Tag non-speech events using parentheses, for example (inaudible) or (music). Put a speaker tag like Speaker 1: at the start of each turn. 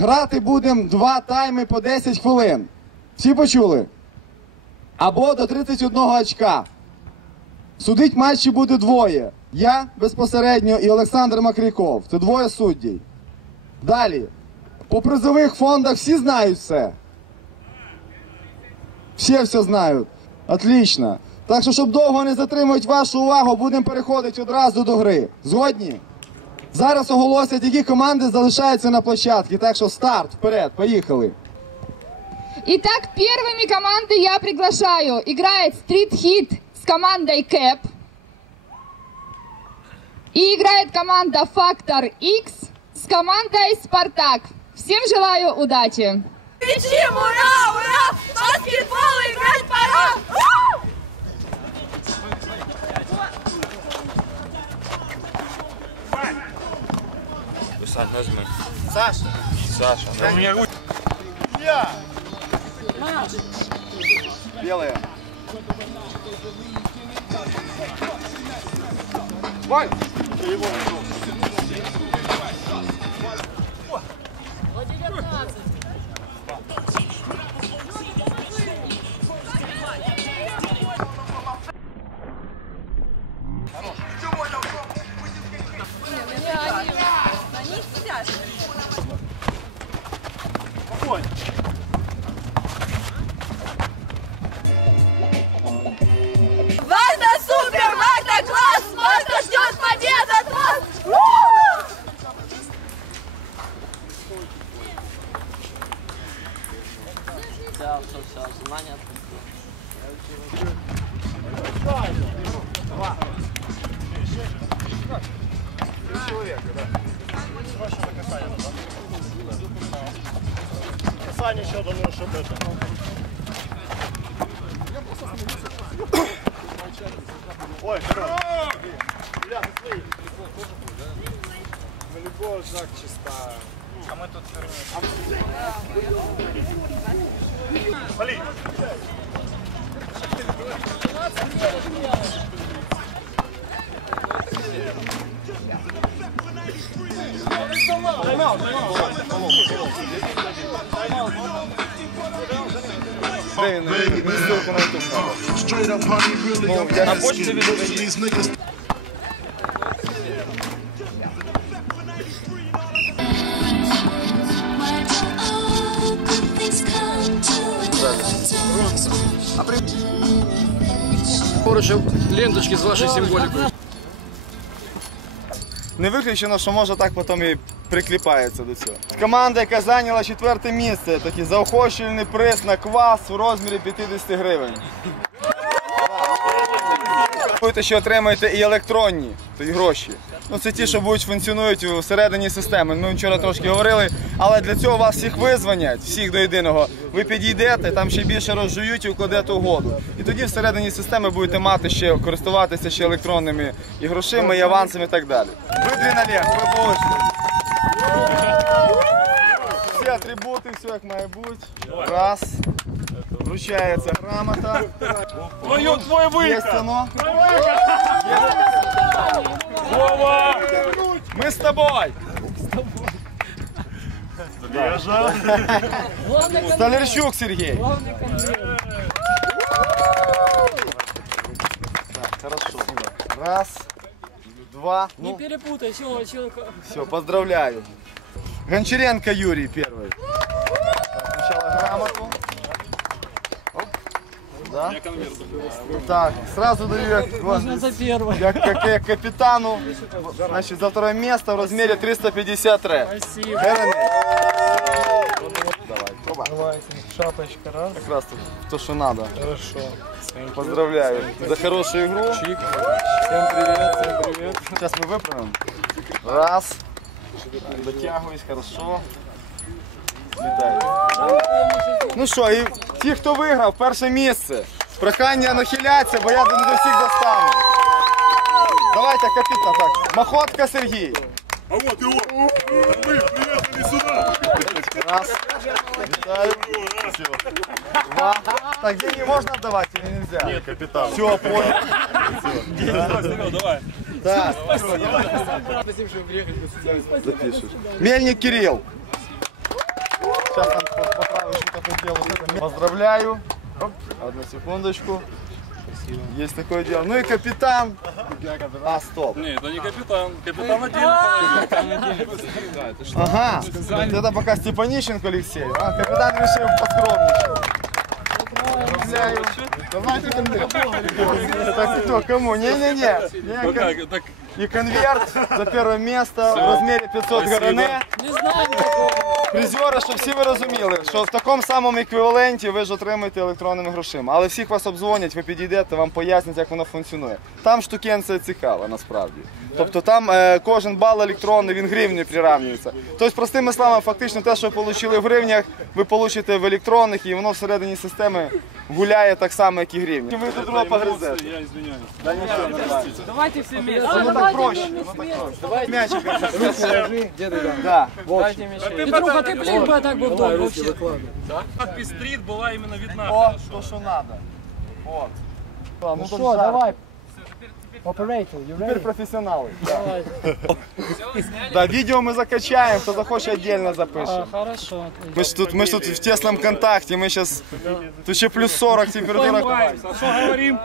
Speaker 1: Грати будемо два тайми по 10 хвилин. Всі почули? Або до 31 очка. Судить матчі буде двоє. Я безпосередньо і Олександр Макріков. Це двоє суддів. Далі. По призових фондах всі знають все. Всі все знають. Отлично. Так що, щоб довго не затримувати вашу увагу, будемо переходити одразу до гри. Згодні? Зараз оголосять, які команди залишаються на площадці. Так що старт, вперед, поїхали.
Speaker 2: Итак, первыми команды я приглашаю. Играет Street Hit с командой Cap. И играет команда Factor X с командой Спартак. Всем желаю удачи!
Speaker 3: Кричим ура, ура! В баскетбол играть пора! У!
Speaker 4: Сань, нажми.
Speaker 1: Саша,
Speaker 4: Саша. Ну, у меня руки.
Speaker 1: я. Белые. Вань!
Speaker 3: one.
Speaker 5: Саня еще думаю, что это. Ой? Бля, ты свои. Волейбол, Жак, чиста. А мы тут Вали!
Speaker 6: Straight up honey, really, I'm
Speaker 1: я на
Speaker 6: asking.
Speaker 1: почте веду.
Speaker 6: These niggas
Speaker 7: Поруч ленточки з вашою символікою.
Speaker 1: Не виключено, що може так потім і прикліпається до цього. Команда, яка зайняла четверте місце, такий заохочувальний приз на квас у розмірі 50 гривень. Будете, що отримаєте і електронні і гроші. Ну це ті, що будуть функціонують всередині системи. Ми вчора трошки говорили, але для цього вас всіх визвонять, всіх до єдиного. Ви підійдете, там ще більше розжують і укладете угоду. І тоді всередині системи будете мати ще користуватися ще електронними і грошима, і авансами і так далі. Ви дві ви по очереді. Всі атрибути, все як має бути. Раз. Вручається грамота.
Speaker 5: Твою, твой
Speaker 1: Є воно.
Speaker 5: Вова!
Speaker 1: Ми з тобою. Столярчук Сергій. Так, хорошо. Раз, два. Ну,
Speaker 7: Перепутай, чого, чого.
Speaker 1: все, поздравляю. Гончаренко Юрий первый. Так, сначала грамоту. Оп. Да. Так, сразу даю як,
Speaker 7: Можна за
Speaker 1: як, як, як капитану. Значит, за второе место в размере 353.
Speaker 7: Спасибо.
Speaker 1: Герони. Давай, оба.
Speaker 7: Давайте, шапочка раз.
Speaker 1: Как раз тут то, что надо.
Speaker 7: Хорошо.
Speaker 1: Поздравляю за хорошую игру.
Speaker 7: Чик. Всем привет.
Speaker 1: Сейчас мы выправим. Раз. Дотягиваюсь, хорошо. Вітаю. Ну що, і ті, хто виграв, перше місце. Прохання нахилятися, бо я не до всіх достану. Давайте, капітан, так. Махотка Сергій.
Speaker 5: А вот его! Мы приехали сюда!
Speaker 1: Раз. Вітаю. Все. Два. Так, деньги можна давати? Или нельзя. Нет, капитан. Все, понял.
Speaker 5: Давай.
Speaker 1: Так. Запишешь. Мельник Кирилл. Сейчас там по-. Поздравляю. Одну секундочку. Есть такое дело. Ну и капитан. А, стоп.
Speaker 5: Не, это не капитан. Капитан один.
Speaker 1: Ага. Это пока Степанищенко Алексей. А, капитан решил поскромничать. Поздравляю. Давайте. Так, кто, кому? Не-не-не. Не,
Speaker 5: Ну так
Speaker 1: И конверт за первое место в розмірі 500 гривень. Призери, щоб всі ви розуміли, що в такому самому еквіваленті ви ж отримаєте електронними грошима. Але всіх вас обдзвонять, ви підійдете, вам пояснять, як воно функціонує. Там штукенція цікава насправді. Тобто там е, кожен бал електронний, він гривні прирівнюється. Тобто, простими словами, фактично те, що ви отримали в гривнях, ви получите в електронних, і воно всередині системи гуляє так само, як і гривні. Ви до друга погризете.
Speaker 5: я извиняюсь.
Speaker 1: Да нічого, нормально. Давайте все вместе. Ну так проще. Ну так проще. Давай мячик. Да.
Speaker 7: Петруха, ты блин бы так бы вдоль вообще.
Speaker 5: Стрит была именно видна.
Speaker 1: О, то, що надо. Вот. Ну, ну
Speaker 8: Що, давай. Operator, you
Speaker 1: Теперь профессионалы. (laughs) Да. да, видео мы закачаем, кто захочет отдельно запишем.
Speaker 8: Хорошо.
Speaker 1: Мы ж тут, мы ж тут в тесном контакте, мы сейчас... Тут еще плюс 40 температура.
Speaker 5: Что говорим?